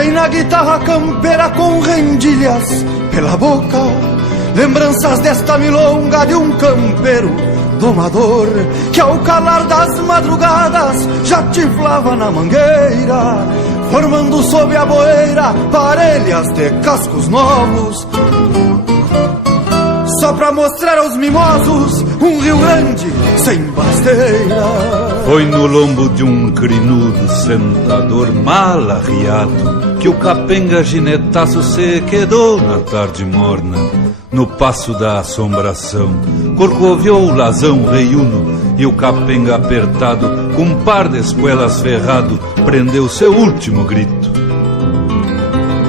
vem na guitarra campeira com rendilhas pela boca, lembranças desta milonga de um campeiro domador que ao calar das madrugadas já tiflava na mangueira, formando sob a boeira parelhas de cascos novos, só pra mostrar aos mimosos um Rio Grande sem basteira. Foi no lombo de um crinudo sentador mal arriado que o capenga ginetaço se quedou na tarde morna. No passo da assombração corcoviou o lazão reiuno e o capenga apertado, com um par de espuelas ferrado, prendeu seu último grito.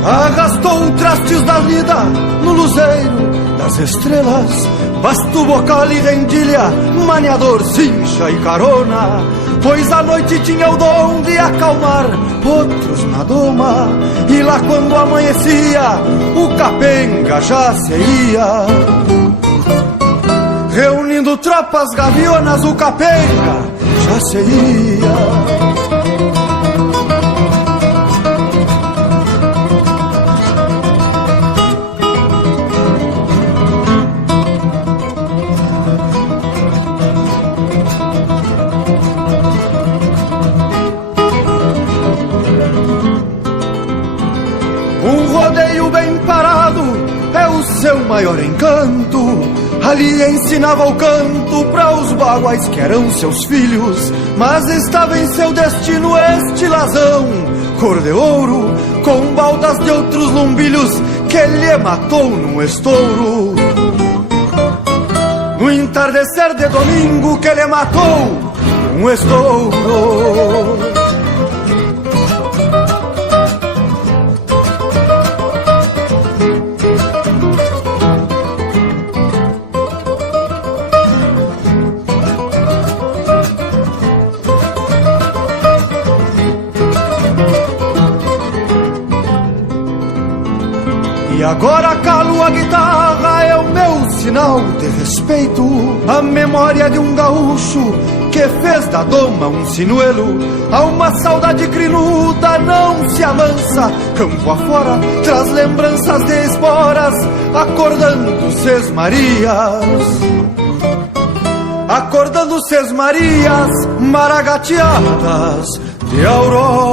Arrastou trastes da vida no luzeiro das estrelas, basto, bocal e rendilha, maniador, cincha e carona, pois a noite tinha o dom de acalmar outros na doma, e lá quando amanhecia o capenga já se ia. Reunindo tropas gavionas o capenga já se ia. Bem parado é o seu maior encanto. Ali ensinava o canto para os baguais que eram seus filhos, mas estava em seu destino este lazão, cor de ouro, com baldas de outros lumbilhos que lhe matou num estouro. No entardecer de domingo que lhe matou um estouro. E agora calo a guitarra, é o meu sinal de respeito, a memória de um gaúcho que fez da doma um sinuelo. A uma saudade crinuda não se amansa, campo afora traz lembranças de esporas, acordando sesmarias, acordando sesmarias maragateadas de aurora.